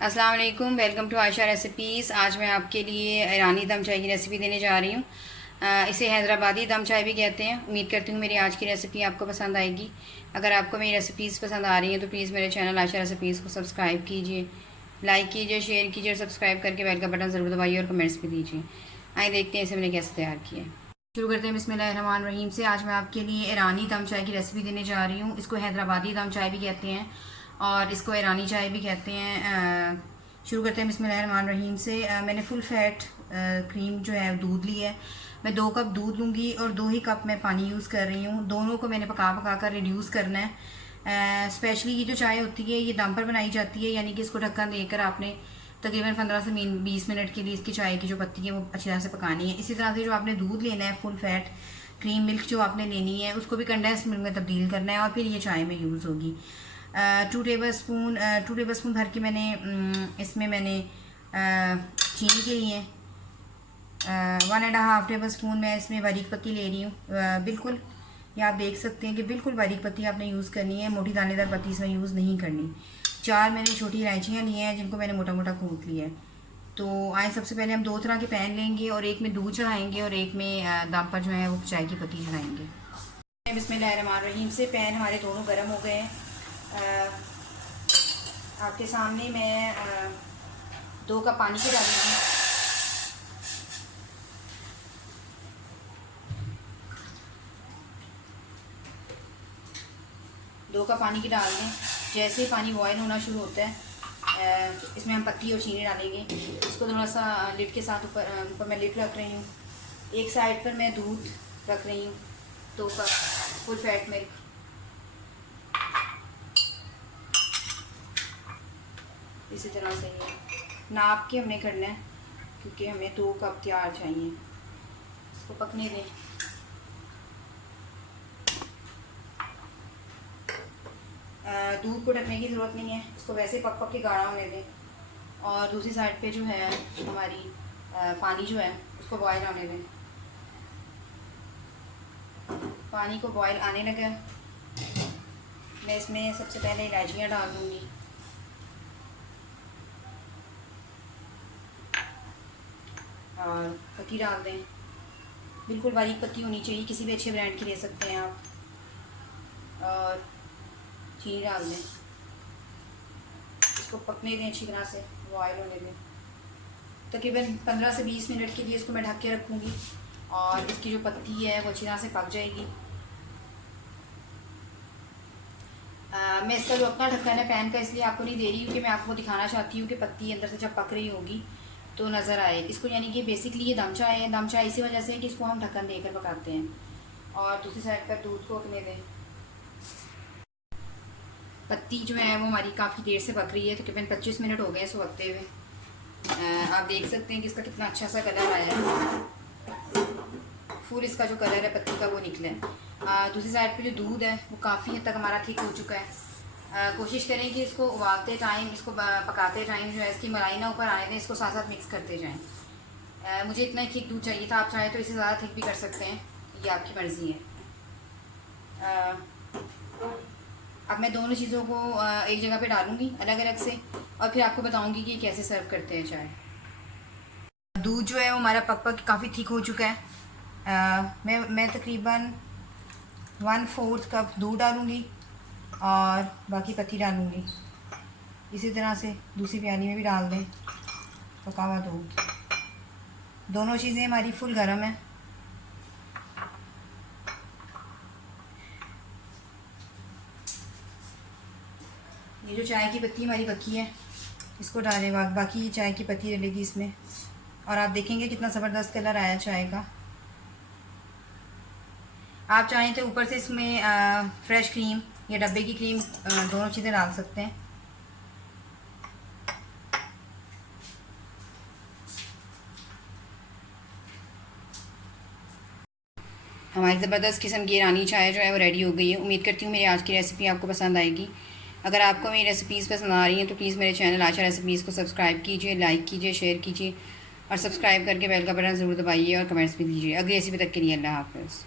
अस्सलाम वालेकुम, welcome to Ayesha recipes. आज मैं आपके लिए ईरानी दम चाय की रेसिपी देने जा रही हूँ। इसे हैदराबादी दम चाय भी कहते हैं। उम्मीद करती हूँ मेरी आज की रेसिपी आपको पसंद आएगी। अगर आपको मेरी रेसिपीज़ पसंद आ रही हैं तो प्लीज़ मेरे चैनल आयशा रेसिपीज़ को सब्सक्राइब कीजिए, लाइक कीजिए, शेयर कीजिए और सब्सक्राइब करके बेल का बटन ज़रूर दबाइए और कमेंट्स भी दीजिए। आइए देखते हैं इसे मैंने कैसे तैयार किया है। शुरू करते हैं बिस्मिल्लाहिर्रहमानिर्रहीम से। आज मैं आपके लिए ईरानी दम चाय की रेसिपी देने जा रही हूँ। इसको हैदराबादी दम चाय भी कहते हैं और इसको ईरानी चाय भी कहते हैं। शुरू करते हैं बिस्मिल्लाहिर्रहमानिर्रहीम से। मैंने फुल फैट क्रीम जो है दूध ली है। मैं 2 कप दूध लूँगी और 2 ही कप मैं पानी यूज़ कर रही हूँ। दोनों को मैंने पका पका कर रिड्यूस करना है। स्पेशली ये जो चाय होती है ये दम पर बनाई जाती है, यानी कि इसको ढक्कन देकर आपने तकरीबन 15 से 20 मिनट के लिए इसकी चाय की जो पत्ती है वो अच्छी तरह से पकानी है। इसी तरह से जो आपने दूध लेना है, फुल फैट क्रीम मिल्क जो आपने लेनी है, उसको भी कंडेंस मिल्क में तब्दील करना है और फिर ये चाय में यूज़ होगी। 2 टेबल स्पून भर के मैंने इसमें मैंने चीनी के लिए 1.5 टेबल स्पून मैं इसमें बारीक पत्ती ले रही हूँ। बिल्कुल ये आप देख सकते हैं कि बिल्कुल बारीक पत्ती आपने यूज़ करनी है, मोटी दानेदार पत्ती इसमें यूज़ नहीं करनी। 4 मैंने छोटी इलायचियाँ ली हैं जिनको मैंने मोटा मोटा कूट लिया है। तो आए सबसे पहले हम 2 तरह के पैन लेंगे और एक में दूध चढ़ाएंगे और एक में दम पर जो है वो चाय की पत्ती चढ़ाएंगे। बिस्मिल्लाहिर्रहमानिर्रहीम से पैन हमारे दोनों गर्म हो गए हैं। आपके सामने मैं 2 कप पानी के डालूंगी। दो कप पानी की डाल दें। जैसे ही पानी बॉयल होना शुरू होता है इसमें हम पत्ती और चीनी डालेंगे। इसको थोड़ा सा लिड के साथ ऊपर मैं लिड रख रही हूँ। एक साइड पर मैं दूध रख रही हूँ, 2 कप फुल फैट मिल्क। इसी तरह से ये नाप के हमने करना है क्योंकि हमें 2 कप तैयार चाहिए। इसको पकने दें। दूध को ढकने की ज़रूरत नहीं है, इसको वैसे पक पक के गाढ़ा होने दें। और दूसरी साइड पे जो है हमारी पानी जो है उसको बॉयल आने दें। पानी को बॉयल आने लगा, मैं इसमें सबसे पहले इलायचियाँ डाल दूँगी। और पत्ती डाल दें। बिल्कुल बारीक पत्ती होनी चाहिए, किसी भी अच्छे ब्रांड की ले सकते हैं आप। और चीनी डाल दें। इसको पकने दें, अच्छी तरह से बॉयल होने दें। तकरीबन 15 से 20 मिनट के लिए इसको मैं ढक के रखूँगी और इसकी जो पत्ती है वो अच्छी तरह से पक जाएगी। मैं इसका जो अपना ढक्कन है पैन का इसलिए आपको नहीं दे रही क्योंकि मैं आपको दिखाना चाहती हूँ कि पत्ती अंदर से जब पक रही होगी तो नज़र आए इसको, यानी कि बेसिकली ये दम चाय है। दम चाय इसी वजह से है कि इसको हम ढक्कन देकर पकाते हैं। और दूसरी साइड पर दूध को पकने दें। पत्ती जो है वो हमारी काफ़ी देर से पक रही है, तकरीबन 25 मिनट हो गए इसको पकते हुए। आप देख सकते हैं कि इसका कितना अच्छा सा कलर आया है। फुल इसका जो कलर है पत्ती का वो निकला है। दूसरी साइड पे जो दूध है वो काफ़ी हद तक हमारा थिक हो चुका है। कोशिश करें कि इसको उबालते टाइम, इसको पकाते टाइम जो है इसकी मलाई ना ऊपर आने दें, इसको साथ साथ मिक्स करते जाएँ। मुझे इतना ही थिक दूध चाहिए था, आप चाहें तो इसे ज़्यादा थिक भी कर सकते हैं, ये आपकी मर्ज़ी है। अब मैं दोनों चीज़ों को एक जगह पे डालूंगी अलग अलग से और फिर आपको बताऊंगी कि कैसे सर्व करते हैं चाय। दूध जो है वो हमारा पक पक काफ़ी थिक हो चुका है। मैं तकरीबन 1/4 कप दूध डालूंगी और बाकी पत्ती डालूंगी। इसी तरह से दूसरी प्याली में भी डाल दें पका हुआ दूध। दोनों चीज़ें हमारी फुल गर्म है। ये जो चाय की पत्ती हमारी पकी है इसको डालें, बाकी चाय की पत्ती डलेगी इसमें और आप देखेंगे कितना ज़बरदस्त कलर आया चाय का। आप चाहें तो ऊपर से इसमें फ्रेश क्रीम या डब्बे की क्रीम दोनों चीज़ें डाल सकते हैं। हमारी ज़बरदस्त किस्म की ईरानी चाय जो है वो रेडी हो गई है। उम्मीद करती हूँ मेरी आज की रेसिपी आपको पसंद आएगी। अगर आपको मेरी रेसिपीज़ पसंद आ रही हैं तो प्लीज़ मेरे चैनल आशा रेसिपीज़ को सब्सक्राइब कीजिए, लाइक कीजिए, शेयर कीजिए और सब्सक्राइब करके बेल का बटन ज़रूर दबाइए और कमेंट्स भी दीजिए। अगली रेसिपी तक के लिए अल्लाह हाफ़िज़।